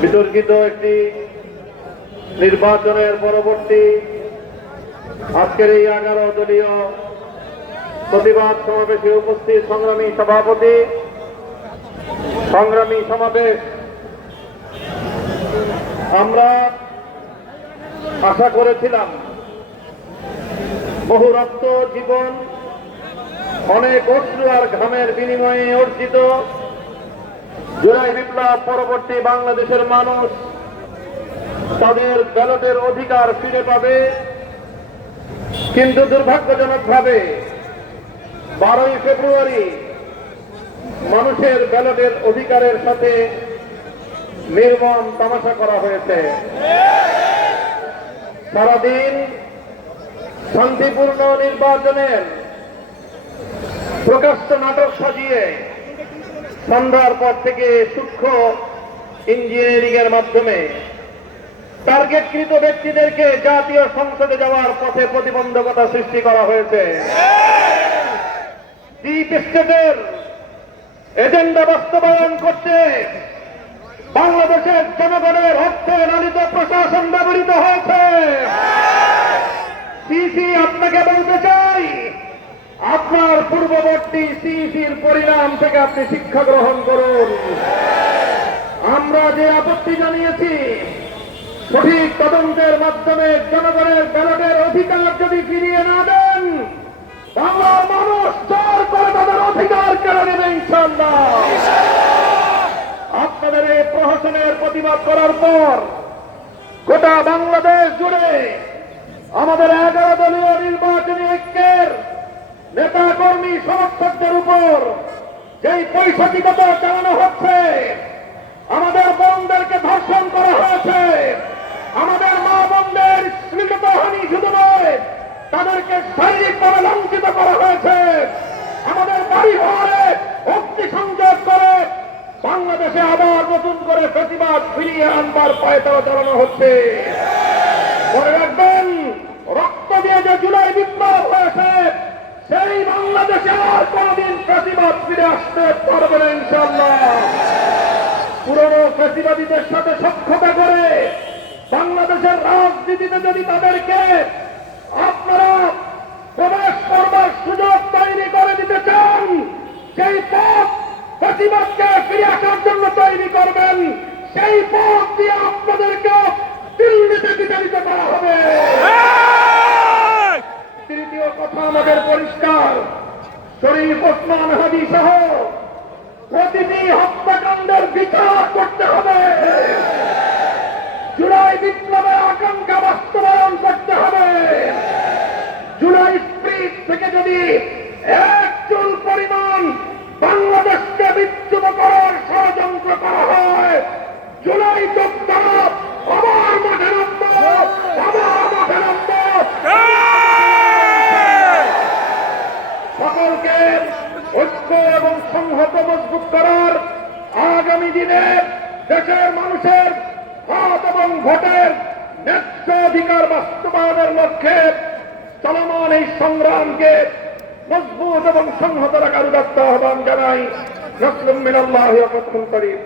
বিতর্কিত একটি নির্বাচনের পরবর্তী আজকের এই 11 দলীয় প্রতিবাদ সমাবেশে উপস্থিত সংগ্রামী সভাপতি, সংগ্রামী সমাবেশ, আমরা আশা করেছিলাম বহু রক্ত, জীবন, অনেক অশ্রু আর ঘামের বিনিময়ে অর্জিত জুলাই বিপ্লব পরবর্তী বাংলাদেশের মানুষ তাদের ব্যালটের অধিকার ফিরে পাবে, কিন্তু দুর্ভাগ্যজনকভাবে 12ই ফেব্রুয়ারি মানুষের ব্যালটের অধিকারের সাথে নির্মম তামাশা করা হয়েছে। সারাদিন শান্তিপূর্ণ নির্বাচনের প্রকাশ্য নাটক সাজিয়ে সন্ধ্যার পর থেকে সূক্ষ্ম ইঞ্জিনিয়ারিং এর মাধ্যমে টার্গেটকৃত ব্যক্তিদেরকে জাতীয় সংসদে যাওয়ার পথে প্রতিবন্ধকতা সৃষ্টি করা হয়েছে। ডিপ স্টেটের এজেন্ডা বাস্তবায়ন করতে বাংলাদেশের জনগণের অর্থে নালিত প্রশাসন ব্যবহৃত হয়েছে। সিসি আপনাকে বলতে চাই, আপনার পূর্ববর্তী সিসির পরিণাম থেকে আপনি শিক্ষা গ্রহণ করুন। আমরা যে আপত্তি জানিয়েছি, সঠিক তদন্তের মাধ্যমে জনগণের ব্যালটের অধিকার যদি ফিরিয়ে না দেন, বাংলার মানুষ জোর করে তাদের অধিকার কেড়ে নেবে ইনশাআল্লাহ। আপনাদের এই প্রহসনের প্রতিবাদ করার পর গোটা বাংলাদেশ জুড়ে আমাদের 11 দলীয় নির্বাচনী ঐক্যের নেতা কর্মী সমর্থকদের উপর যেই পৈশাচিকতা চালানো হচ্ছে, আমাদের বোনদেরকে ধর্ষণ করা হয়েছে, আমাদের মা বোনদের স্মৃতিহানি শুধু নয়, তাদেরকে শারীরিকভাবে লাঞ্ছিত করা হয়েছে, আমাদের বাড়ি ঘরে অগ্নিসংযোগ করে বাংলাদেশে আবার নতুন করে ফ্যাসিবাদ ফিরিয়ে আনবার পায়তারা চালানো হচ্ছে। মনে রাখবেন, রক্ত দিয়ে যে জুলাই বিপ্লব হয়েছে, সেই বাংলাদেশে আর কোনদিন ফ্যাসিবাদ ফিরে আসতে পারবে না ইনশাআল্লাহ। পুরনো ফ্যাসিবাদীদের সাথে সখ্যতা করে বাংলাদেশের রাজনীতিতে যদি তাদেরকে আপনারা প্রবেশ করবার সুযোগ তৈরি করে দিতে চান, সেই পথ ফ্যাসিবাদকে ফিরে আসার জন্য তৈরি করবেন, সেই পথ দিয়ে আপনাদেরকে দিল্লিতে বিতাড়িত করা হবে। তৃতীয় কথা আমাদের পরিষ্কার, শরীফ ওসমান হাদি সহ প্রতিটি হত্যাকাণ্ডের বিচার করতে হবে। জুলাই বিপ্লবের আকাঙ্ক্ষা বাস্তবায়ন করতে হবে। জুলাই স্প্রিট থেকে যদি এক চুল পরিমাণ বাংলাদেশকে বিচ্যুত করার ষড়যন্ত্র করা হয়, জুলাই যোদ্ধারা আবার মাঠে নামবে, আবার মাঠে নামবে। সকলকে ঐক্য এবং সংহত মজবুত করার, আগামী দিনে দেশের মানুষের ভোট এবং ভোটের ন্যায্য অধিকার বাস্তবায়নের লক্ষ্যে চলমান এই সংগ্রামকে মজবুত এবং সংহত রাখার উদাত্ত আহ্বান জানাই। নাসরুম মিনাল্লাহি ওয়া ফাতহুন করিম।